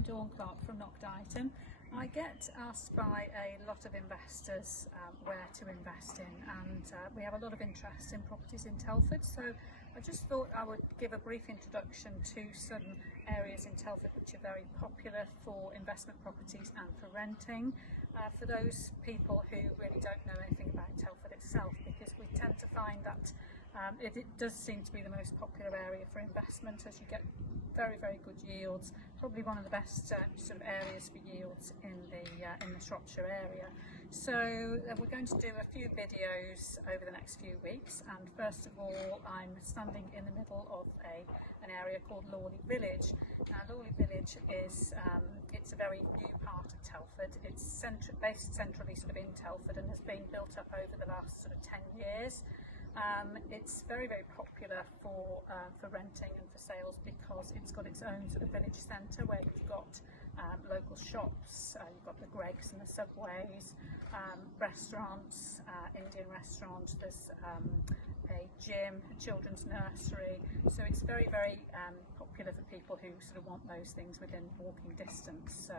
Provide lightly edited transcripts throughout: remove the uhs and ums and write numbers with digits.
I'm Clarke from Nock, Deighton. I get asked by a lot of investors where to invest in, and we have a lot of interest in properties in Telford, so I just thought I would give a brief introduction to some areas in Telford which are very popular for investment properties and for renting, for those people who really don't know anything about Telford itself, because we tend to find that it does seem to be the most popular area for investment, as you get very good yields, probably one of the best sort of areas for yields in the Shropshire area. So we're going to do a few videos over the next few weeks, and first of all I'm standing in the middle of an area called Lawley Village. Now Lawley Village is it's a very new part of Telford. It's based centrally sort of in Telford and has been built up over the last sort of 10 years. It's very popular for renting and for sales, because it's got its own sort of village centre where you've got local shops, you've got the Greggs and the Subways, restaurants, Indian restaurants, there's a gym, a children's nursery, so it's very popular for people who sort of want those things within walking distance. So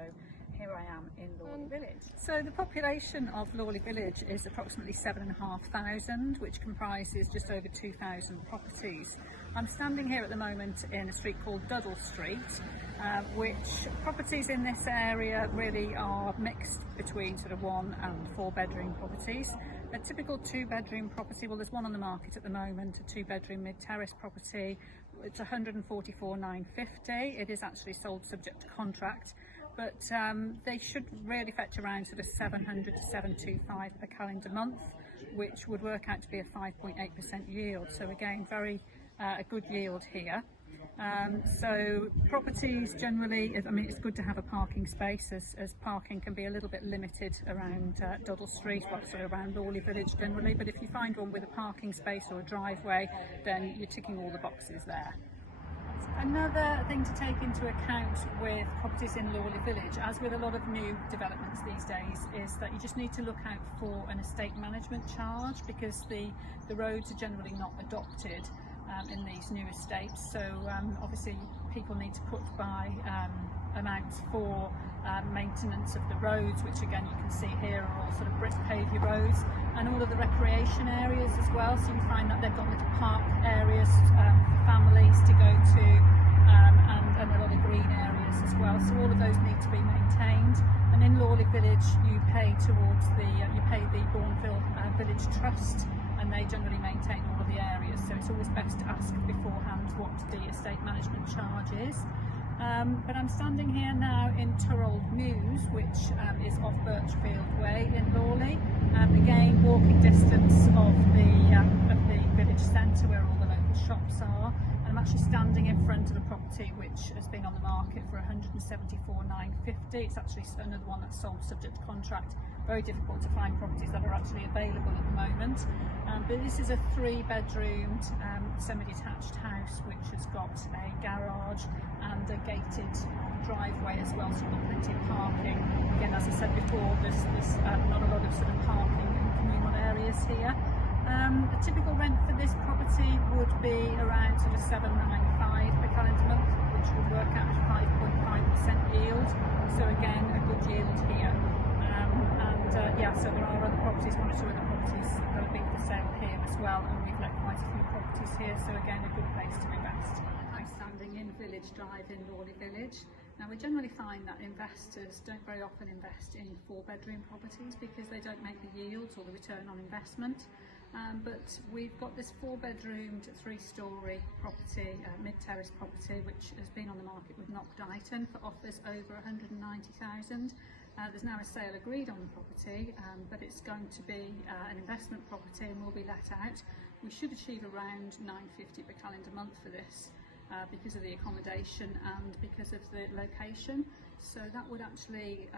here I am in Lawley Village. So the population of Lawley Village is approximately 7,500, which comprises just over 2,000 properties. I'm standing here at the moment in a street called Duddle Street, which properties in this area really are mixed between sort of 1 and 4 bedroom properties. A typical 2-bedroom property, well there's one on the market at the moment, a 2-bedroom mid-terrace property. It's 144,950. It is actually sold subject to contract, but they should really fetch around sort of 700 to 725 per calendar month, which would work out to be a 5.8% yield. So again, a good yield here. So properties generally, I mean, it's good to have a parking space, as parking can be a little bit limited around Duddle Street, or sort of around Lawley Village generally, but if you find one with a parking space or a driveway, then you're ticking all the boxes there. Another thing to take into account with properties in Lawley Village, as with a lot of new developments these days, is that you just need to look out for an estate management charge, because the roads are generally not adopted in these new estates. So obviously people need to put by amounts for maintenance of the roads, which again you can see here are all sort of brick pavey roads, and all of the recreation areas as well. So you find that they've got little park areas for families to go to, and a lot of green areas as well. So all of those need to be maintained. And in Lawley Village you pay towards the Bourneville Village Trust, and they generally maintain all of the areas, so it's always best to ask beforehand what the estate management charge is. But I'm standing here now in Thorold Mews, which is off Birchfield Way in Lawley. Again, walking distance of the village centre where all the local shops are. And I'm actually standing in front of a property which has been on the market for 174,950. It's actually another one that's sold subject to contract. Very difficult to find properties that are actually available at the moment. But this is a 3-bedroomed semi-detached house which has got a garage and a gated driveway as well, so you've got plenty of parking. Again, as I said before, there's not a lot of sort of parking in communal areas here. A typical rent for this property would be around sort of 795 per calendar month, which would work out at 5.5% yield. So again, a good yield here. Yeah, so there are other properties, 1 or 2 other properties that have been for sale here as well, and we've let quite a few properties here, so again, a good place to invest. I'm standing in Village Drive in Lawley Village. Now we generally find that investors don't very often invest in 4-bedroom properties because they don't make the yields or the return on investment. But we've got this 4-bedroomed, 3-storey property, mid-terrace property, which has been on the market with Nock Deighton for offers over 190,000. There's now a sale agreed on the property, but it's going to be an investment property and will be let out. We should achieve around 950 per calendar month for this, because of the accommodation and because of the location. So that would actually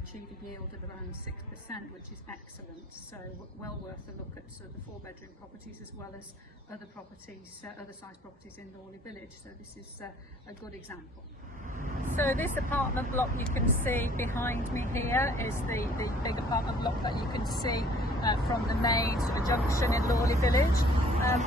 achieve a yield of around 6%, which is excellent. So well worth a look at sort of the 4-bedroom properties as well as other properties, other size properties in Lawley Village. So this is a good example. So this apartment block you can see behind me here is the big apartment block that you can see from the main sort of junction in Lawley Village.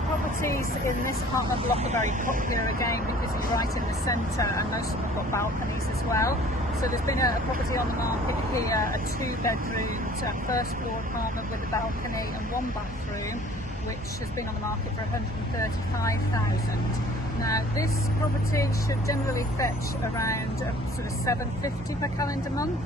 Properties in this apartment block are very popular again because it's right in the centre, and most of them have got balconies as well. So there's been a property on the market here, a 2-bedroom first floor apartment with a balcony and 1 bathroom, which has been on the market for 135,000. Now this property should generally fetch around sort of 750 per calendar month.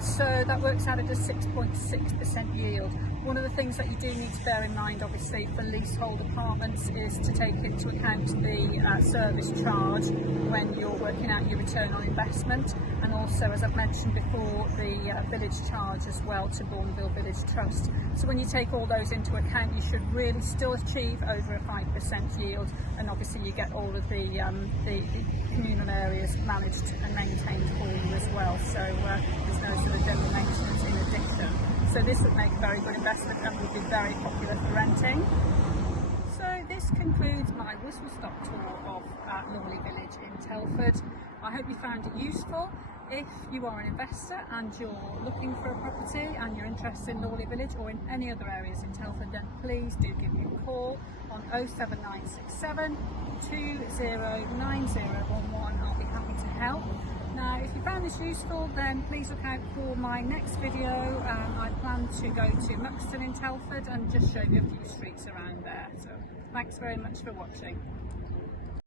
So that works out at a 6.6% yield. One of the things that you do need to bear in mind, obviously, for leasehold apartments is to take into account the service charge when you're working out your return on investment, and also, as I've mentioned before, the village charge as well to Lawley Village Trust. So when you take all those into account, you should really still achieve over a 5% yield, and obviously you get all of the communal areas managed and maintained for you as well. So there's no sort of general maintenance in addition. So this would make a very good investment and would be very popular for renting. So this concludes my whistle-stop tour of Lawley Village in Telford. I hope you found it useful. If you are an investor and you're looking for a property and you're interested in Lawley Village or in any other areas in Telford, then please do give me a call on 07967 209011. I'll be happy to help. Now, if you found this useful, then please look out for my next video. I plan to go to Muxton in Telford and just show you a few streets around there. So thanks very much for watching.